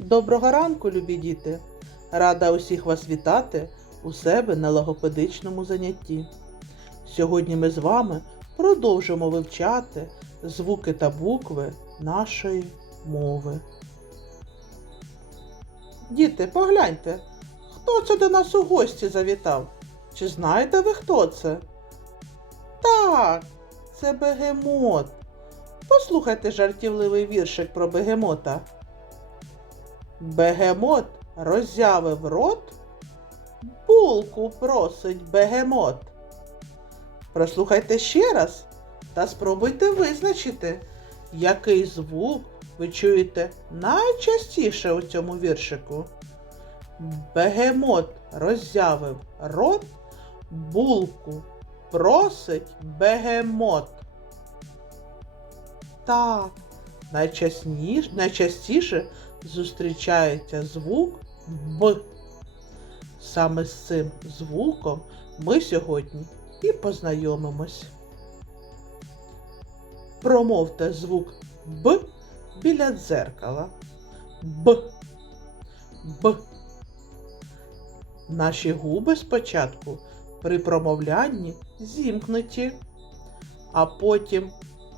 Доброго ранку, любі діти! Рада усіх вас вітати у себе на логопедичному занятті. Сьогодні ми з вами продовжимо вивчати звуки та букви нашої мови. Діти, погляньте, хто це до нас у гості завітав? Чи знаєте ви, хто це? Так, це бегемот. Послухайте жартівливий віршик про бегемота. Бегемот роззявив рот, булку просить бегемот. Прослухайте ще раз та спробуйте визначити, який звук ви чуєте найчастіше у цьому віршику. Бегемот роззявив рот, булку просить бегемот. Так, найчастіше, зустрічається звук Б. Саме з цим звуком ми сьогодні і познайомимось. Промовте звук Б біля дзеркала. Б. Б. Наші губи спочатку при промовлянні зімкнуті, а потім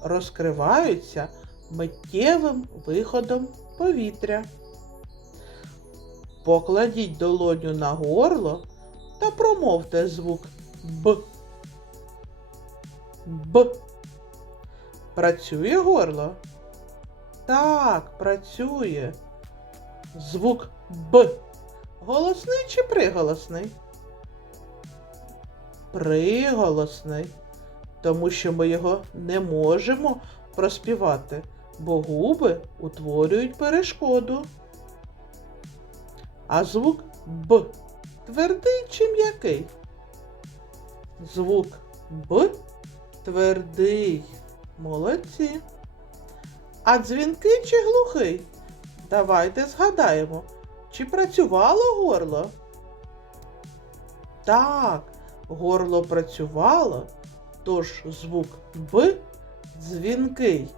розкриваються миттєвим виходом повітря. Покладіть долоню на горло та промовте звук Б. Б. Працює горло? Так, працює. Звук Б. Голосний чи приголосний? Приголосний. Тому що ми його не можемо проспівати, бо губи утворюють перешкоду. А звук Б твердий чи м'який? Звук Б твердий. Молодці. А дзвінкий чи глухий? Давайте згадаємо, чи працювало горло? Так, горло працювало, тож звук Б дзвінкий.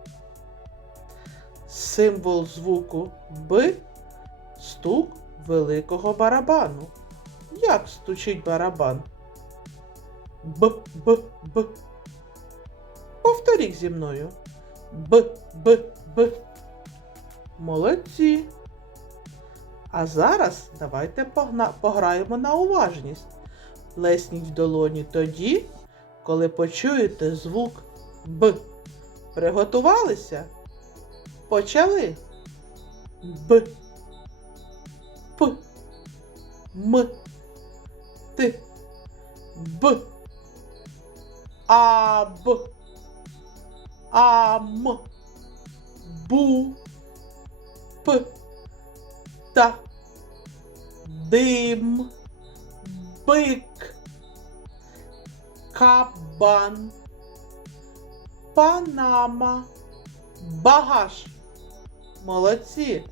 Символ звуку Б стук великого барабану. Як стучить барабан? Б-б-б. Повторіть зі мною. Б-б-б. Молодці. А зараз давайте пограємо на уважність. Плесніть в долоні тоді, коли почуєте звук Б. Приготувалися? Почали. Б. П. М. Т. Б. А. Б. Ам. Бу. П. Та. Дим. Бик. Кабан. Панама. Багаж. Молодці.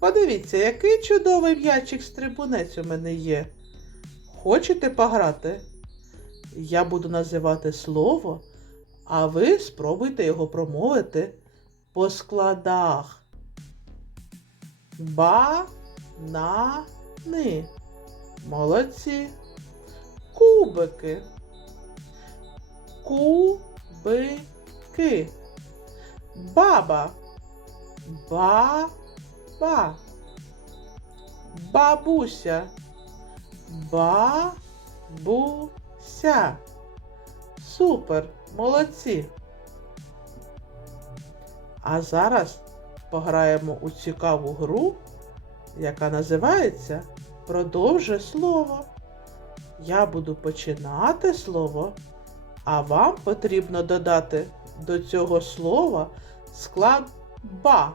Подивіться, який чудовий м'ячик стрибунець у мене є. Хочете пограти? Я буду називати слово, а ви спробуйте його промовити по складах. Ба-на-ни. Молодці. Кубики. Кубики. Баба. Ба-ба. Бабуся. Бабуся. Супер, молодці. А зараз пограємо у цікаву гру, яка називається Продовжи слово. Я буду починати слово, а вам потрібно додати до цього слова склад ба.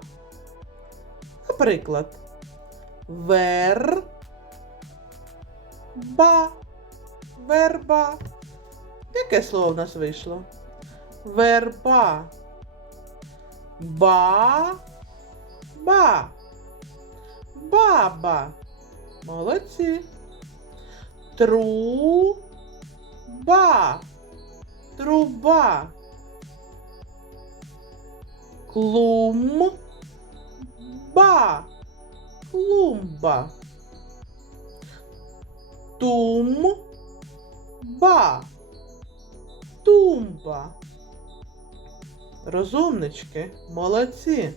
Наприклад, вер ба верба. Яке слово в нас вийшло? Верба. Ба. Ба. Баба. Молодці. Труба. Труба. Клум. Ба. Клумба. Тум. Ба. Тумба. Розумнички, молодці.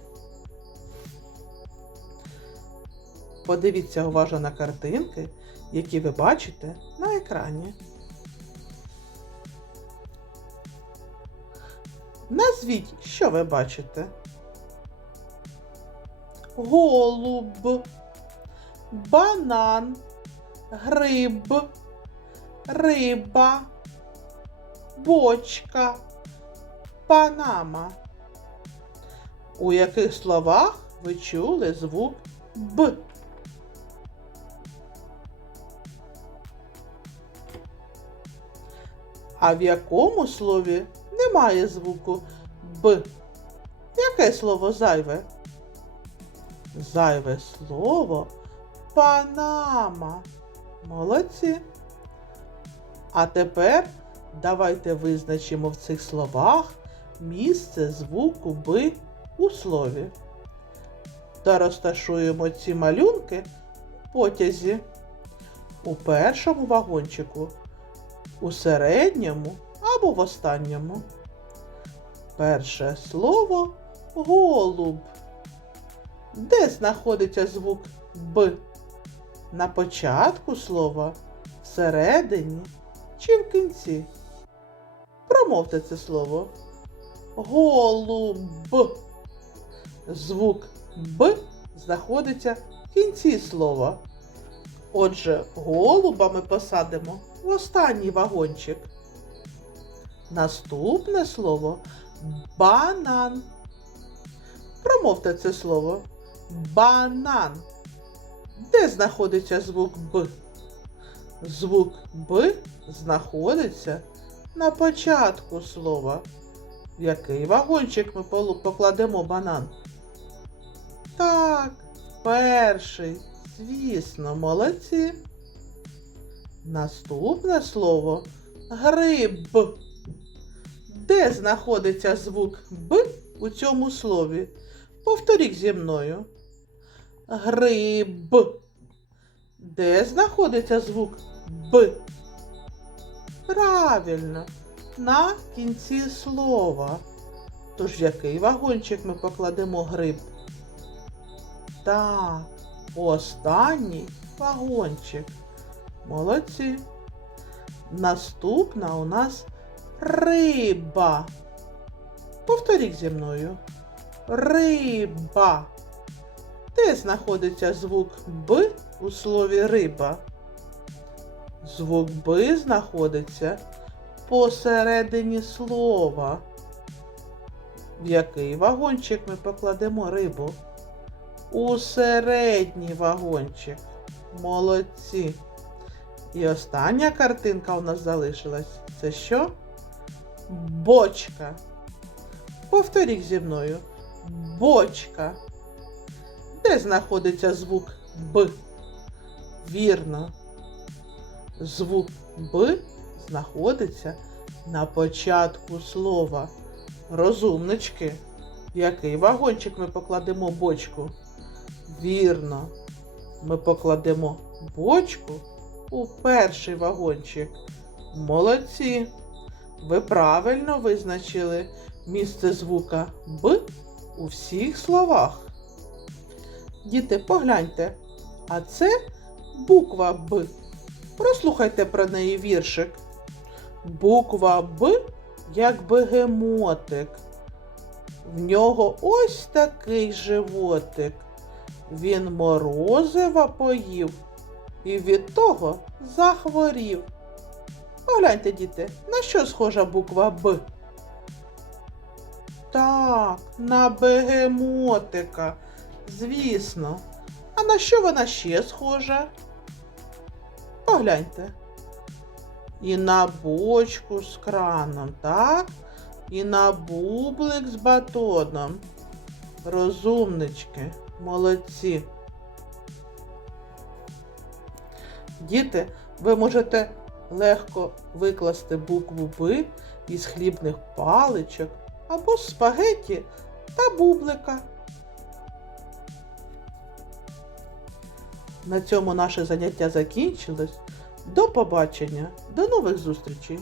Подивіться уважно на картинки, які ви бачите на екрані. Назвіть, що ви бачите. Голуб, банан, гриб, риба, бочка, панама. У яких словах ви чули звук Б? А в якому слові немає звуку Б? Яке слово зайве? Зайве слово Панама. Молодці. А тепер давайте визначимо в цих словах місце звуку Б у слові. Та розташуємо ці малюнки в потязі. У першому вагончику, у середньому або в останньому. Перше слово голуб. Де знаходиться звук Б? На початку слова, всередині чи в кінці? Промовте це слово. Голуб. Звук Б знаходиться в кінці слова. Отже, голуба ми посадимо в останній вагончик. Наступне слово банан. Промовте це слово. Банан. Де знаходиться звук Б? Звук Б знаходиться на початку слова. В який вагончик ми покладемо банан? Так, перший. Звісно, молодці. Наступне слово гриб. Де знаходиться звук Б у цьому слові? Повторіть зі мною. Гриб. Де знаходиться звук Б? Правильно, на кінці слова. Тож який вагончик ми покладемо гриб? Так, останній вагончик. Молодці. Наступна у нас риба. Повторіть зі мною. Риба. Де знаходиться звук Б у слові риба? Звук Б знаходиться посередині слова. В який вагончик ми покладемо рибу? У середній вагончик. Молодці. І остання картинка у нас залишилась. Це що? Бочка. Повторіть зі мною. Бочка. Де знаходиться звук Б? Вірно. Звук Б знаходиться на початку слова. Розумнички. Який вагончик ми покладемо бочку? Вірно. Ми покладемо бочку у перший вагончик. Молодці. Ви правильно визначили місце звука Б у всіх словах. Діти, погляньте. А це буква Б. Прослухайте про неї віршик. Буква Б як бегемотик. В нього ось такий животик. Він морозива поїв і від того захворів. Погляньте, діти, на що схожа буква Б? Так, на бегемотика. Звісно. А на що вона ще схожа? Погляньте. І на бочку з краном, так? І на бублик з батоном. Розумнички, молодці. Діти, ви можете легко викласти букву Б із хлібних паличок або з спагеті та бублика. На цьому наше заняття закінчилось. До побачення, до нових зустрічей!